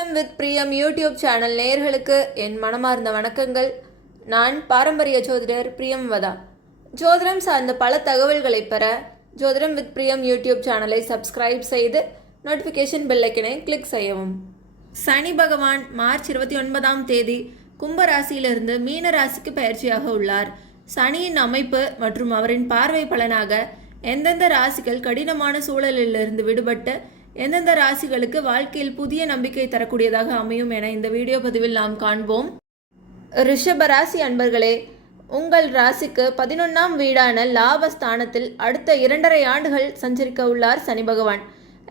ஜோதிடம் வித் பிரியம் YouTube channel நேயர்களுக்கு என் மனமார்ந்த வணக்கங்கள். நான் பாரம்பரிய ஜோதிடர் பிரியம்வதா. ஜோதிடம் சார்ந்த பல தகவல்களை பெற ஜோதிடம் வித் பிரியம் யூடியூப் சேனலை சப்ஸ்கிரைப் செய்து நோட்டிஃபிகேஷன் பெல் ஐக்கனை கிளிக் செய்யவும். சனி பகவான் மார்ச் 29ஆம் தேதி கும்ப ராசியிலிருந்து மீன ராசிக்கு பயிற்சியாக உள்ளார். சனியின் அமைப்பு மற்றும் அவரின் பார்வை பலனாக எந்தெந்த ராசிகள் கடினமான சூழலிலிருந்து விடுபட்டு எந்தெந்த ராசிகளுக்கு வாழ்க்கையில் புதிய நம்பிக்கை தரக்கூடியதாக அமையும் என இந்த வீடியோ பதிவில் நாம் காண்போம். ரிஷப ராசி அன்பர்களே, உங்கள் ராசிக்கு 11ஆம் வீடான லாபஸ்தானத்தில் அடுத்த 2.5 ஆண்டுகள் சஞ்சரிக்க உள்ளார் சனி பகவான்.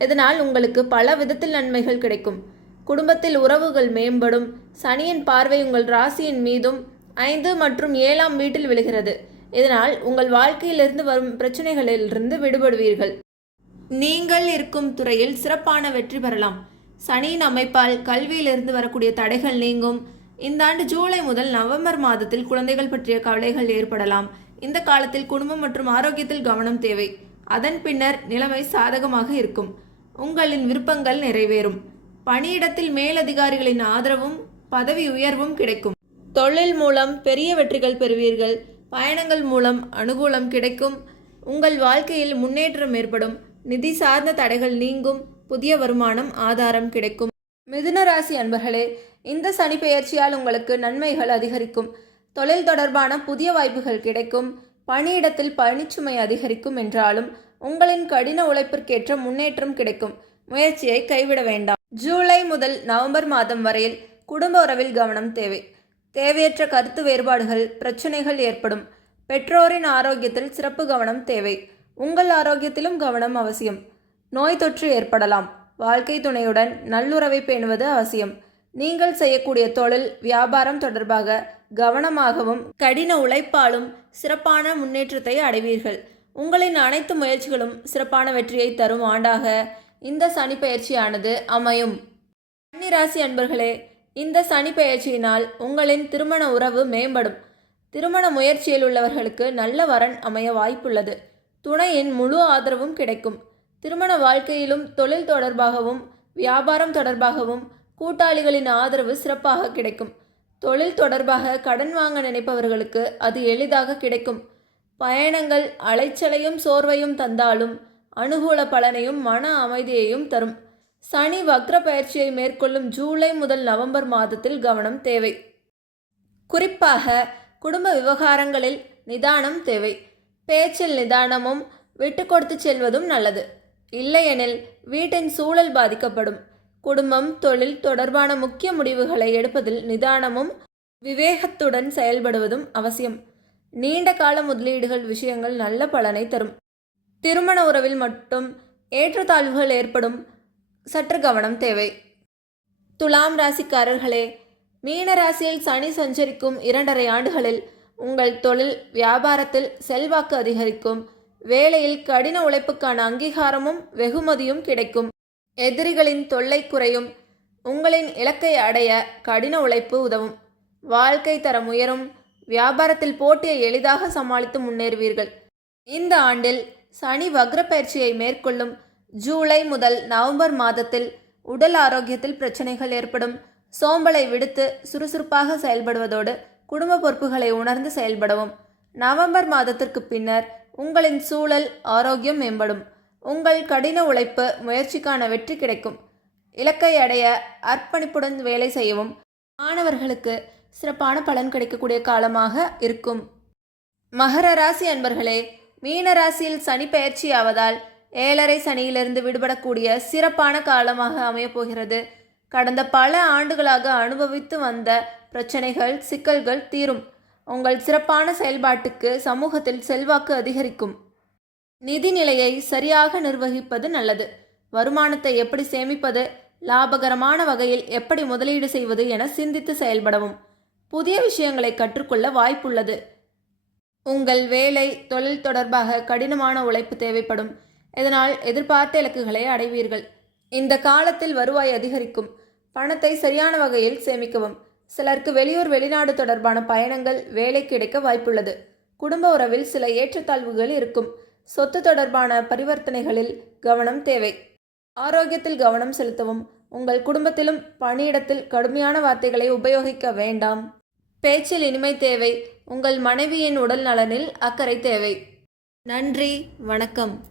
இதனால் உங்களுக்கு பல விதத்தில் நன்மைகள் கிடைக்கும். குடும்பத்தில் உறவுகள் மேம்படும். சனியின் பார்வை உங்கள் ராசியின் மீதும் 5 மற்றும் 7ஆம் வீட்டில் விழுகிறது. இதனால் உங்கள் வாழ்க்கையிலிருந்து வரும் பிரச்சனைகளிலிருந்து விடுபடுவீர்கள். நீங்கள் இருக்கும் துறையில் சிறப்பான வெற்றி பெறலாம். சனியின் அமைப்பால் கல்வியிலிருந்து வரக்கூடிய தடைகள் நீங்கும். இந்த ஆண்டு ஜூலை முதல் நவம்பர் மாதத்தில் குழந்தைகள் பற்றிய கவலைகள் ஏற்படலாம். இந்த காலத்தில் குடும்பம் மற்றும் ஆரோக்கியத்தில் கவனம் தேவை. அதன் பின்னர் நிலைமை சாதகமாக இருக்கும். உங்களின் விருப்பங்கள் நிறைவேறும். பணியிடத்தில் மேலதிகாரிகளின் ஆதரவும் பதவி உயர்வும் கிடைக்கும். தொழில் மூலம் பெரிய வெற்றிகள் பெறுவீர்கள். பயணங்கள் மூலம் அனுகூலம் கிடைக்கும். உங்கள் வாழ்க்கையில் முன்னேற்றம் ஏற்படும். நிதி சார்ந்த தடைகள் நீங்கும். புதிய வருமானம் ஆதாரம் கிடைக்கும். மிதுன ராசி அன்பர்களே, இந்த சனி பெயர்ச்சியால் உங்களுக்கு நன்மைகள் அதிகரிக்கும். தொழில் தொடர்பான புதிய வாய்ப்புகள் கிடைக்கும். பணியிடத்தில் பணிச்சுமை அதிகரிக்கும் என்றாலும் உங்களின் கடின உழைப்பிற்கேற்ற முன்னேற்றம் கிடைக்கும். முயற்சியை கைவிட வேண்டாம். ஜூலை முதல் நவம்பர் மாதம் வரையில் குடும்ப உறவில் கவனம் தேவை. தேவையற்ற கருத்து வேறுபாடுகள் பிரச்சனைகள் ஏற்படும். பெற்றோரின் ஆரோக்கியத்தில் சிறப்பு கவனம் தேவை. உங்கள் ஆரோக்கியத்திலும் கவனம் அவசியம். நோய் தொற்று ஏற்படலாம். வாழ்க்கை துணையுடன் நல்லுறவை பேணுவது அவசியம். நீங்கள் செய்யக்கூடிய தொழில் வியாபாரம் தொடர்பாக கவனமாகவும் கடின உழைப்பாலும் சிறப்பான முன்னேற்றத்தை அடைவீர்கள். உங்களின் அனைத்து முயற்சிகளும் சிறப்பான வெற்றியை தரும் ஆண்டாக இந்த சனி பெயர்ச்சியானது அமையும். கன்னிராசி அன்பர்களே, இந்த சனி பெயர்ச்சியினால் உங்களின் திருமண உறவு மேம்படும். திருமண முயற்சியில் உள்ளவர்களுக்கு நல்ல வரன் அமைய வாய்ப்புள்ளது. துணையின் முழு ஆதரவும் கிடைக்கும். திருமண வாழ்க்கையிலும் தொழில் தொடர்பாகவும் வியாபாரம் தொடர்பாகவும் கூட்டாளிகளின் ஆதரவு சிறப்பாக கிடைக்கும். தொழில் தொடர்பாக கடன் வாங்க நினைப்பவர்களுக்கு அது எளிதாக கிடைக்கும். பயணங்கள் அலைச்சலையும் சோர்வையும் தந்தாலும் அனுகூல பலனையும் மன அமைதியையும் தரும். சனி வக்ர பயிற்சியை மேற்கொள்ளும் ஜூலை முதல் நவம்பர் மாதத்தில் கவனம் தேவை. குறிப்பாக குடும்ப விவகாரங்களில் நிதானம் தேவை. பேச்சில் நிதானமும் விட்டு கொடுத்து செல்வதும் நல்லது. இல்லையெனில் வீட்டின் சூழல் பாதிக்கப்படும். குடும்பம் தொழில் தொடர்பான முக்கிய முடிவுகளை எடுப்பதில் நிதானமும் விவேகத்துடன் செயல்படுவதும் அவசியம். நீண்ட கால முதலீடுகள் விஷயங்கள் நல்ல பலனை தரும். திருமண உறவில் மட்டும் ஏற்றத்தாழ்வுகள் ஏற்படும். சற்று கவனம் தேவை. துலாம் ராசிக்காரர்களே, மீன ராசியில் சனி சஞ்சரிக்கும் 2.5 ஆண்டுகளில் உங்கள் தொழில் வியாபாரத்தில் செல்வாக்கு அதிகரிக்கும். வேலையில் கடின உழைப்புக்கான அங்கீகாரமும் வெகுமதியும் கிடைக்கும். எதிரிகளின் தொல்லை குறையும். உங்களின் இலக்கை அடைய கடின உழைப்பு உதவும். வாழ்க்கை தரம் உயரும். வியாபாரத்தில் போட்டியை எளிதாக சமாளித்து முன்னேறுவீர்கள். இந்த ஆண்டில் சனி வக்ர பயிற்சியை மேற்கொள்ளும் ஜூலை முதல் நவம்பர் மாதத்தில் உடல் ஆரோக்கியத்தில் பிரச்சனைகள் ஏற்படும். சோம்பலை விடுத்து சுறுசுறுப்பாக செயல்படுவதோடு குடும்ப பொறுப்புகளை உணர்ந்து செயல்படவும். நவம்பர் மாதத்திற்கு பின்னர் உங்களின் சூழல் ஆரோக்கியம் மேம்படும். உங்கள் கடின உழைப்பு முயற்சிக்கான வெற்றி கிடைக்கும். இலக்கை அடைய அர்ப்பணிப்புடன் வேலை செய்யவும். மாணவர்களுக்கு சிறப்பான பலன் கிடைக்கக்கூடிய காலமாக இருக்கும். மகர ராசி அன்பர்களே, மீன ராசியில் சனி பயிற்சி ஆவதால் 7.5 சனியிலிருந்து விடுபடக்கூடிய சிறப்பான காலமாக அமையப்போகிறது. கடந்த பல ஆண்டுகளாக அனுபவித்து வந்த பிரச்சனைகள் சிக்கல்கள் தீரும். உங்கள் சிறப்பான செயல்பாட்டுக்கு சமூகத்தில் செல்வாக்கு அதிகரிக்கும். நிதி நிலையை சரியாக நிர்வகிப்பது நல்லது. வருமானத்தை எப்படி சேமிப்பது, லாபகரமான வகையில் எப்படி முதலீடு செய்வது என சிந்தித்து செயல்படவும். புதிய விஷயங்களை கற்றுக்கொள்ள வாய்ப்புள்ளது. உங்கள் வேலை தொழில் தொடர்பாக கடினமான உழைப்பு தேவைப்படும். இதனால் எதிர்பார்த்த இலக்குகளை அடைவீர்கள். இந்த காலத்தில் வருவாய் அதிகரிக்கும். பணத்தை சரியான வகையில் சேமிக்கவும். சிலருக்கு வெளியூர் வெளிநாடு தொடர்பான பயணங்கள் வேலை கிடைக்க வாய்ப்புள்ளது. குடும்ப உறவில் சில ஏற்றத்தாழ்வுகள் இருக்கும். சொத்து தொடர்பான பரிவர்த்தனைகளில் கவனம் தேவை. ஆரோக்கியத்தில் கவனம் செலுத்தவும். உங்கள் குடும்பத்திலும் பணியிடத்தில் கடுமையான வார்த்தைகளை உபயோகிக்க வேண்டாம். பேச்சில் இனிமை தேவை. உங்கள் மனைவியின் உடல் நலனில் அக்கறை தேவை. நன்றி, வணக்கம்.